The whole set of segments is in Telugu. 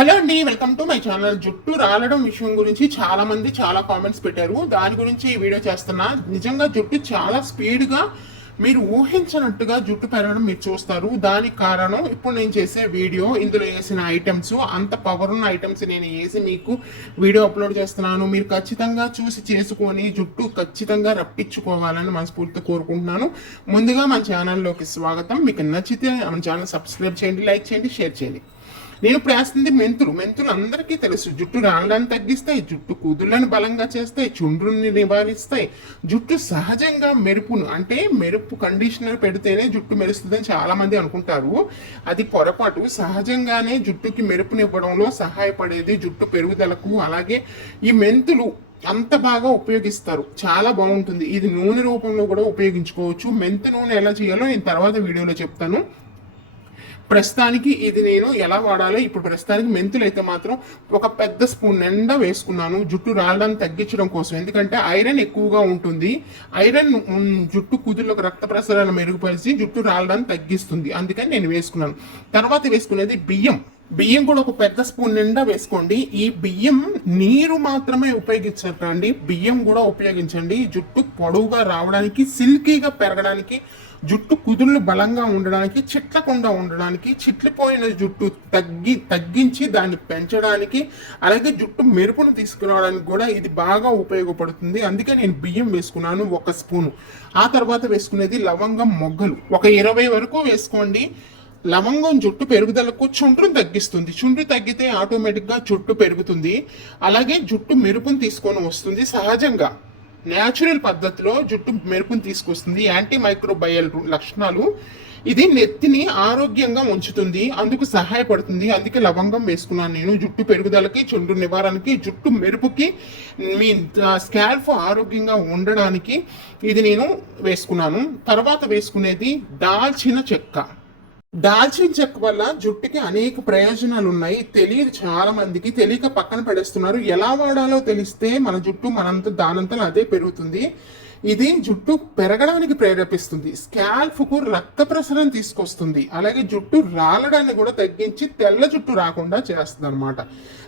హలో అండి వెల్కమ్ టు మై ఛానల్. జుట్టు రాలడం విషయం గురించి చాలా మంది చాలా కామెంట్స్ పెట్టారు. దాని గురించి ఈ వీడియో చేస్తున్నా. నిజంగా జుట్టు చాలా స్పీడ్గా మీరు ఊహించినట్టుగా జుట్టు పెరగడం మీరు చూస్తారు. దానికి కారణం ఇప్పుడు నేను చేసే వీడియో ఇందులో వేసిన ఐటమ్స్ అంత పవర్ ఉన్న ఐటమ్స్ నేను వేసి మీకు వీడియో అప్లోడ్ చేస్తున్నాను. మీరు ఖచ్చితంగా చూసి చేసుకొని జుట్టు ఖచ్చితంగా రప్పించుకోవాలని మనస్ఫూర్తిగా కోరుకుంటున్నాను. ముందుగా మన ఛానల్లోకి స్వాగతం. మీకు నచ్చితే మన ఛానల్ సబ్స్క్రైబ్ చేయండి లైక్ చేయండి షేర్ చేయండి. నేను ఇప్పుడు వేస్తుంది మెంతులు. మెంతులు అందరికీ తెలుసు. జుట్టు రాళ్ళని తగ్గిస్తాయి జుట్టు కుదుళ్ళని బలంగా చేస్తాయి చుండ్రుని నివారిస్తాయి. జుట్టు సహజంగా మెరుపును అంటే మెరుపు కండిషనర్ పెడితేనే జుట్టు మెరుస్తుందని చాలామంది అనుకుంటారు. అది పొరపాటు. సహజంగానే జుట్టుకి మెరుపునివ్వడంలో సహాయపడేది జుట్టు పెరుగుదలకు. అలాగే ఈ మెంతులు అంత బాగా ఉపయోగిస్తారు. చాలా బాగుంటుంది. ఇది నూనె రూపంలో కూడా ఉపయోగించుకోవచ్చు. మెంతు నూనె ఎలా చేయాలో నేను తర్వాత వీడియోలో చెప్తాను. ప్రస్తుతానికి ఇది నేను ఎలా వాడాలో ఇప్పుడు ప్రస్తుతానికి మెంతులు అయితే మాత్రం ఒక పెద్ద స్పూన్ నిండా వేసుకున్నాను. జుట్టు రాళ్ళని తగ్గించడం కోసం. ఎందుకంటే ఐరన్ ఎక్కువగా ఉంటుంది. ఐరన్ జుట్టు కుదుర్లకు రక్త ప్రసరణ మెరుగుపరిచి జుట్టు రాళ్ళని తగ్గిస్తుంది. అందుకని నేను వేసుకున్నాను. తర్వాత వేసుకునేది బియ్యం. బియ్యం కూడా ఒక పెద్ద స్పూన్ నిండా వేసుకోండి. ఈ బియ్యం నీరు మాత్రమే ఉపయోగించకండి. బియ్యం కూడా ఉపయోగించండి. జుట్టు పొడవుగా రావడానికి సిల్కీగా పెరగడానికి జుట్టు కుదుళ్ళు బలంగా ఉండడానికి చిట్లకుండా ఉండడానికి చిట్లిపోయిన జుట్టు తగ్గి తగ్గించి దాన్ని పెంచడానికి అలాగే జుట్టు మెరుపును తీసుకురావడానికి కూడా ఇది బాగా ఉపయోగపడుతుంది. అందుకే నేను బియ్యం వేసుకున్నాను ఒక స్పూను. ఆ తర్వాత వేసుకునేది లవంగం మొగ్గలు. ఒక ఇరవై వరకు వేసుకోండి. లవంగం జుట్టు పెరుగుదలకు చుండ్రును తగ్గిస్తుంది. చుండ్రు తగ్గితే ఆటోమేటిక్గా జుట్టు పెరుగుతుంది. అలాగే జుట్టు మెరుపును తీసుకొని వస్తుంది సహజంగా. న్యాచురల్ పద్ధతిలో జుట్టు మెరుపును తీసుకొస్తుంది. యాంటీ మైక్రోబయల్ లక్షణాలు. ఇది నెత్తిని ఆరోగ్యంగా ఉంచుతుంది అందుకు సహాయపడుతుంది. అందుకే లవంగం వేసుకున్నాను నేను. జుట్టు పెరుగుదలకి చుండ్రు నివారణకి జుట్టు మెరుపుకి మీ స్కాల్ఫ్ ఆరోగ్యంగా ఉండడానికి ఇది నేను వేసుకున్నాను. తర్వాత వేసుకునేది దాల్చిన చెక్క. దాల్చిన చెక్క వల్ల జుట్టుకి అనేక ప్రయోజనాలు ఉన్నాయి తెలియదు చాలా మందికి. తెలియక పక్కన పడేస్తున్నారు. ఎలా వాడాలో తెలిస్తే మన జుట్టు మనంత దానంతా అదే పెరుగుతుంది. ఇది జుట్టు పెరగడానికి ప్రేరేపిస్తుంది. స్కాల్ఫ్కు రక్త ప్రసరణ తీసుకొస్తుంది. అలాగే జుట్టు రాలడాన్ని కూడా తగ్గించి తెల్ల జుట్టు రాకుండా చేస్తుంది అనమాట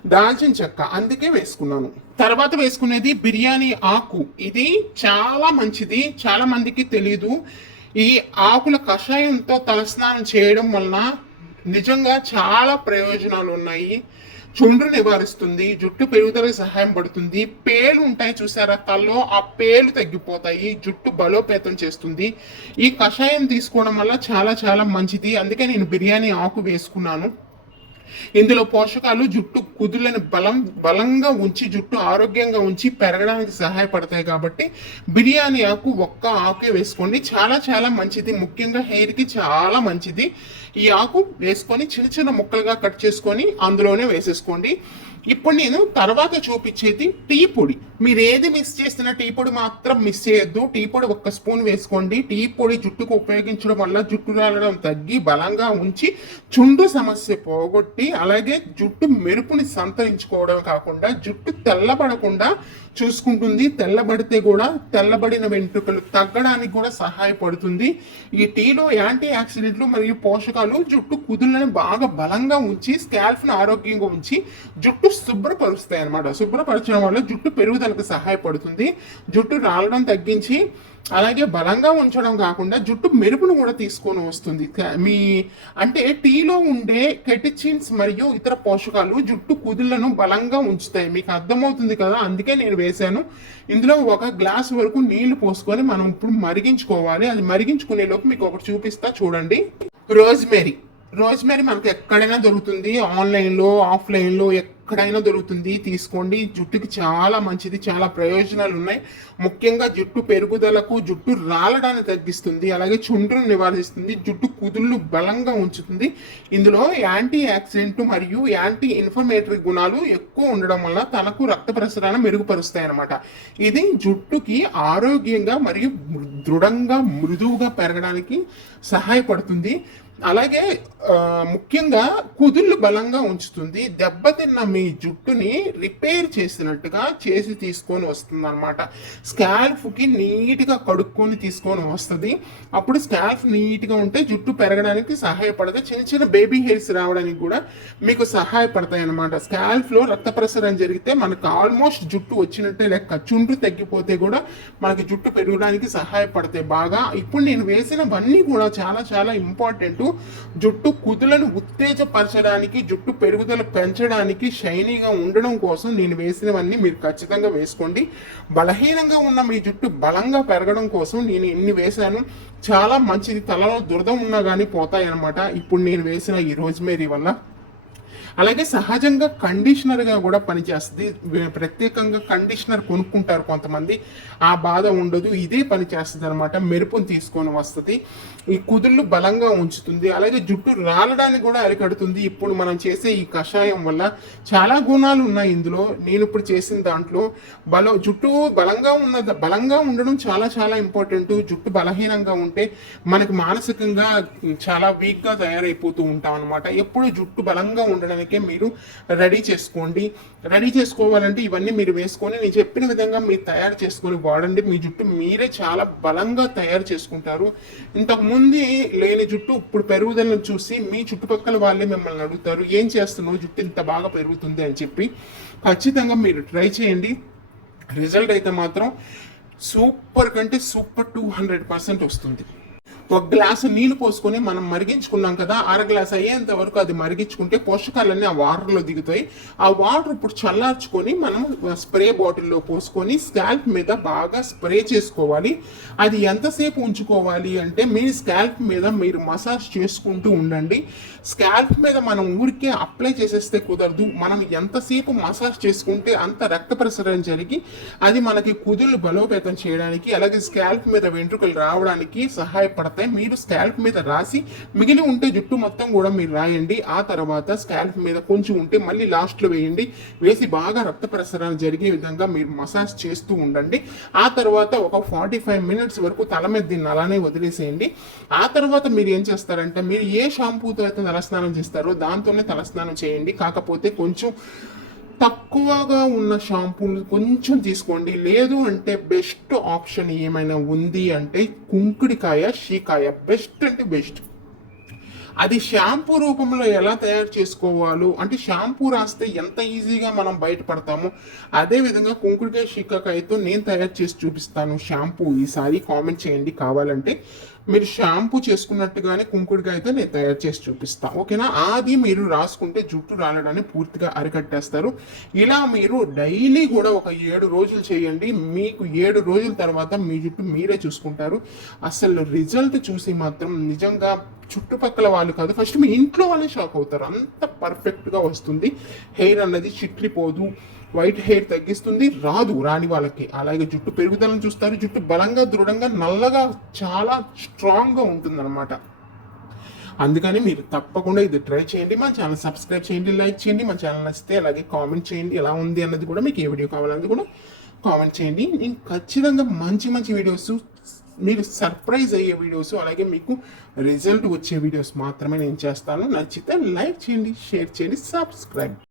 దాల్చిన చెక్క. అందుకే వేసుకున్నాను. తర్వాత వేసుకునేది బిర్యానీ ఆకు. ఇది చాలా మంచిది. చాలా మందికి తెలియదు ఈ ఆకుల కషాయంతో తలస్నానం చేయడం వలన నిజంగా చాలా ప్రయోజనాలు ఉన్నాయి. చుండ్రు నివారిస్తుంది జుట్టు పెరుగుదలకు సహాయం పడుతుంది. పేలు ఉంటాయి చూసారా? తల్లో ఆ పేలు తగ్గిపోతాయి జుట్టు బలోపేతం చేస్తుంది. ఈ కషాయం తీసుకోవడం వల్ల చాలా చాలా మంచిది. అందుకే నేను బిర్యానీ ఆకు వేసుకున్నాను. ఇందులో పోషకాలు జుట్టు కుదులను బలం బలంగా ఉంచి జుట్టు ఆరోగ్యంగా ఉంచి పెరగడానికి సహాయపడతాయి కాబట్టి బిర్యానీ ఆకు ఒక్క ఆకే వేసుకోండి చాలా చాలా మంచిది. ముఖ్యంగా హెయిర్కి చాలా మంచిది. ఈ ఆకు వేసుకొని చిన్న చిన్న ముక్కలుగా కట్ చేసుకొని అందులోనే వేసేసుకోండి. ఇప్పుడు నేను తర్వాత చూపించేది టీ పొడి. మీరు ఏది మిస్ చేసిన టీ పొడి మాత్రం మిస్ చేయొద్దు. టీ పొడి ఒక్క స్పూన్ వేసుకోండి. టీ పొడి జుట్టుకు ఉపయోగించడం వల్ల జుట్టు రాలడం తగ్గి బలంగా ఉంచి చుండు సమస్య పోగొట్టి అలాగే జుట్టు మెరుపుని సంతరించుకోవడం కాకుండా జుట్టు తెల్లబడకుండా చూసుకుంటుంది. తెల్లబడితే కూడా తెల్లబడిన వెంట్రుకలు తగ్గడానికి కూడా సహాయపడుతుంది. ఈ టీలో యాంటీ ఆక్సిడెంట్లు మరియు పోషకాలు జుట్టు కుదుళ్ళని బాగా బలంగా ఉంచి స్కాల్ఫ్ను ఆరోగ్యంగా ఉంచి జుట్టు శుభ్రపరుస్తాయి అన్నమాట శుభ్రపరచడం వల్ల జుట్టు పెరుగుదలకు సహాయపడుతుంది. జుట్టు రాలడం తగ్గించి అలాగే బలంగా ఉంచడం కాకుండా జుట్టు మెరుపును కూడా తీసుకొని వస్తుంది. మీ అంటే టీలో ఉండే కెటిచిన్స్ మరియు ఇతర పోషకాలు జుట్టు కుదుళ్ళను బలంగా ఉంచుతాయి. మీకు అర్థమవుతుంది కదా? అందుకే నేను వేశాను. ఇందులో ఒక గ్లాస్ వరకు నీళ్ళు పోసుకొని మనం ఇప్పుడు మరిగించుకోవాలి. అది మరిగించుకునే లోపు మీకు ఒకటి చూపిస్తా. చూడండి. రోజ్మెరీ. రోజ్మెరీ మనకు ఎక్కడైనా దొరుకుతుంది. ఆన్లైన్లో ఆఫ్లైన్లో ఎక్కడైనా దొరుకుతుంది. తీసుకోండి. జుట్టుకి చాలా మంచిది చాలా ప్రయోజనాలు ఉన్నాయి. ముఖ్యంగా జుట్టు పెరుగుదలకు జుట్టు రాలడాన్ని తగ్గిస్తుంది. అలాగే చుండ్రును నివారిస్తుంది. జుట్టు కుదుళ్ళు బలంగా ఉంచుతుంది. ఇందులో యాంటీ ఆక్సిడెంట్ మరియు యాంటీ ఇన్ఫర్మేటరీ గుణాలు ఎక్కువ ఉండడం వల్ల తనకు రక్త ప్రసరణ మెరుగుపరుస్తాయి అన్నమాట ఇది జుట్టుకి ఆరోగ్యంగా మరియు దృఢంగా మృదువుగా పెరగడానికి సహాయపడుతుంది. అలాగే ముఖ్యంగా కుదుళ్ళు బలంగా ఉంచుతుంది దెబ్బతిన్న మీ జుట్టుని రిపేర్ చేసినట్టుగా చేసి తీసుకొని వస్తుంది అనమాట స్కాల్ఫ్కి నీట్గా కడుక్కొని తీసుకొని వస్తుంది. అప్పుడు స్కాల్ఫ్ నీట్గా ఉంటే జుట్టు పెరగడానికి సహాయపడతాయి చిన్న చిన్న బేబీ హెయిర్స్ రావడానికి కూడా మీకు సహాయపడతాయి అనమాట స్కాల్ఫ్లో రక్త ప్రసరణ జరిగితే మనకు ఆల్మోస్ట్ జుట్టు వచ్చినట్టే లెక్క. చుండ్రు తగ్గిపోతే కూడా మనకి జుట్టు పెరగడానికి సహాయపడతాయి బాగా. ఇప్పుడు నేను వేసినవన్నీ కూడా చాలా చాలా ఇంపార్టెంట్. జుట్టు కుదులను ఉత్తేజపరచడానికి జుట్టు పెరుగుదల పెంచడానికి షైనీగా ఉండడం కోసం నేను వేసినవన్నీ మీరు ఖచ్చితంగా వేసుకోండి. బలహీనంగా ఉన్న మీ జుట్టు బలంగా పెరగడం కోసం నేను ఎన్ని వేశాను చాలా మంచిది. తలలో దురద ఉన్నా కానీ పోతాయన్నమాట. ఇప్పుడు నేను వేసిన ఈ రోజు మేరీ వల్ల అలాగే సహజంగా కండిషనర్గా కూడా పనిచేస్తుంది. ప్రత్యేకంగా కండిషనర్ కొనుక్కుంటారు కొంతమంది. ఆ బాధ ఉండదు. ఇదే పనిచేస్తుంది అనమాట మెరుపుని తీసుకొని వస్తుంది. ఈ కుదుళ్ళు బలంగా ఉంచుతుంది. అలాగే జుట్టు రాలడానికి కూడా అరికడుతుంది. ఇప్పుడు మనం చేసే ఈ కషాయం వల్ల చాలా గుణాలు ఉన్నాయి ఇందులో. నేను ఇప్పుడు చేసిన దాంట్లో బలం జుట్టు బలంగా ఉన్న బలంగా ఉండడం చాలా చాలా ఇంపార్టెంట్. జుట్టు బలహీనంగా ఉంటే మనకు మానసికంగా చాలా వీక్గా తయారైపోతూ ఉంటాం అనమాట ఎప్పుడు జుట్టు బలంగా ఉండడం ఉండడానికే మీరు రెడీ చేసుకోండి. రెడీ చేసుకోవాలంటే ఇవన్నీ మీరు వేసుకొని నేను చెప్పిన విధంగా మీరు తయారు చేసుకొని వాడండి. మీ జుట్టు మీరే చాలా బలంగా తయారు చేసుకుంటారు. ఇంతకుముందు లేని జుట్టు ఇప్పుడు పెరుగుదలను చూసి మీ చుట్టుపక్కల వాళ్ళే మిమ్మల్ని అడుగుతారు ఏం చేస్తున్నావు? జుట్టు ఇంత బాగా పెరుగుతుంది అని చెప్పి ఖచ్చితంగా మీరు ట్రై చేయండి. రిజల్ట్ అయితే మాత్రం సూపర్ కంటే సూపర్ టూ హండ్రెడ్ పర్సెంట్ వస్తుంది. ఒక గ్లాసు నీళ్ళు పోసుకొని మనం మరిగించుకున్నాం కదా అర గ్లాస్ అయ్యేంత వరకు అది మరిగించుకుంటే పోషకాలన్నీ ఆ వాటర్లో దిగుతాయి. ఆ వాటర్ ఇప్పుడు చల్లార్చుకొని మనం స్ప్రే బాటిల్లో పోసుకొని స్కాల్ప్ మీద బాగా స్ప్రే చేసుకోవాలి. అది ఎంతసేపు ఉంచుకోవాలి అంటే మీ స్కాల్ప్ మీద మీరు మసాజ్ చేసుకుంటూ ఉండండి. స్కాల్ప్ మీద మనం ఊరికే అప్లై చేసేస్తే కుదరదు. మనం ఎంతసేపు మసాజ్ చేసుకుంటే అంత రక్త ప్రసరణ జరిగి అది మనకి కుదుళ్ళు బలోపేతం చేయడానికి అలాగే స్కాల్ప్ మీద వెంట్రుకలు రావడానికి సహాయపడతాయి. మీరు స్కాల్ప్ మీద రాసి మిగిలి ఉంటే జుట్టు మొత్తం కూడా మీరు రాయండి. ఆ తర్వాత స్కాల్ప్ మీద కొంచెం ఉంటే మళ్ళీ లాస్ట్లో వేయండి. వేసి బాగా రక్త ప్రసరణ జరిగే విధంగా మీరు మసాజ్ చేస్తూ ఉండండి. ఆ తర్వాత ఒక ఫార్టీ ఫైవ్ మినిట్స్ వరకు తల మీద దీన్ని అలానే వదిలేసేయండి. ఆ తర్వాత మీరు ఏం చేస్తారంటే మీరు ఏ షాంపూతో అయితే తలస్నానం చేస్తారో దాంతోనే తలస్నానం చేయండి. కాకపోతే కొంచెం తక్కువగా ఉన్న షాంపూలు కొంచెం తీసుకోండి. లేదు అంటే బెస్ట్ ఆప్షన్ ఏమైనా ఉంది అంటే కుంకుడికాయ షీకాయ. బెస్ట్ అంటే బెస్ట్ అది షాంపూ రూపంలో ఎలా తయారు చేసుకోవాలో అంటే షాంపూ రాస్తే ఎంత ఈజీగా మనం బయటపడతామో అదే విధంగా కుంకుడికాయ షికాకాయతో నేను తయారు చేసి చూపిస్తాను షాంపూ. ఈసారి కామెంట్ చేయండి. కావాలంటే మీరు షాంపూ చేసుకున్నట్టుగానే కుంకుడికాయతో నేను తయారు చేసి చూపిస్తాను ఓకేనా? అది మీరు రాసుకుంటే జుట్టు రాలడాన్ని పూర్తిగా అరికట్టేస్తారు. ఇలా మీరు డైలీ కూడా ఒక ఏడు రోజులు చేయండి. మీకు ఏడు రోజుల తర్వాత మీ జుట్టు మీరే చూసుకుంటారు. అసలు రిజల్ట్ చూసి మాత్రం నిజంగా చుట్టుపక్కల వాళ్ళు కాదు ఫస్ట్ మీ ఇంట్లో వాళ్ళే షాక్ అవుతారు. అంత పర్ఫెక్ట్గా వస్తుంది. హెయిర్ అన్నది చిట్లిపోదు. వైట్ హెయిర్ తగ్గిస్తుంది. రాదు రాని వాళ్ళకి. అలాగే జుట్టు పెరుగుదలను చూస్తారు. జుట్టు బలంగా దృఢంగా నల్లగా చాలా స్ట్రాంగ్గా ఉంటుందన్నమాట. అందుకని మీరు తప్పకుండా ఇది ట్రై చేయండి. మా ఛానల్ సబ్స్క్రైబ్ చేయండి లైక్ చేయండి. మా ఛానల్ నచ్చితే అలాగే కామెంట్ చేయండి. ఎలా ఉంది అన్నది కూడా మీకు ఏ వీడియో కావాలన్నది కూడా కామెంట్ చేయండి. నేను ఖచ్చితంగా మంచి మంచి వీడియోస్ మీరు సర్ప్రైజ్ అయ్యే వీడియోస్ అలాగే మీకు రిజల్ట్ వచ్చే వీడియోస్ మాత్రమే నేను చేస్తాను. నచ్చితే లైక్ చేయండి షేర్ చేయండి సబ్స్క్రైబ్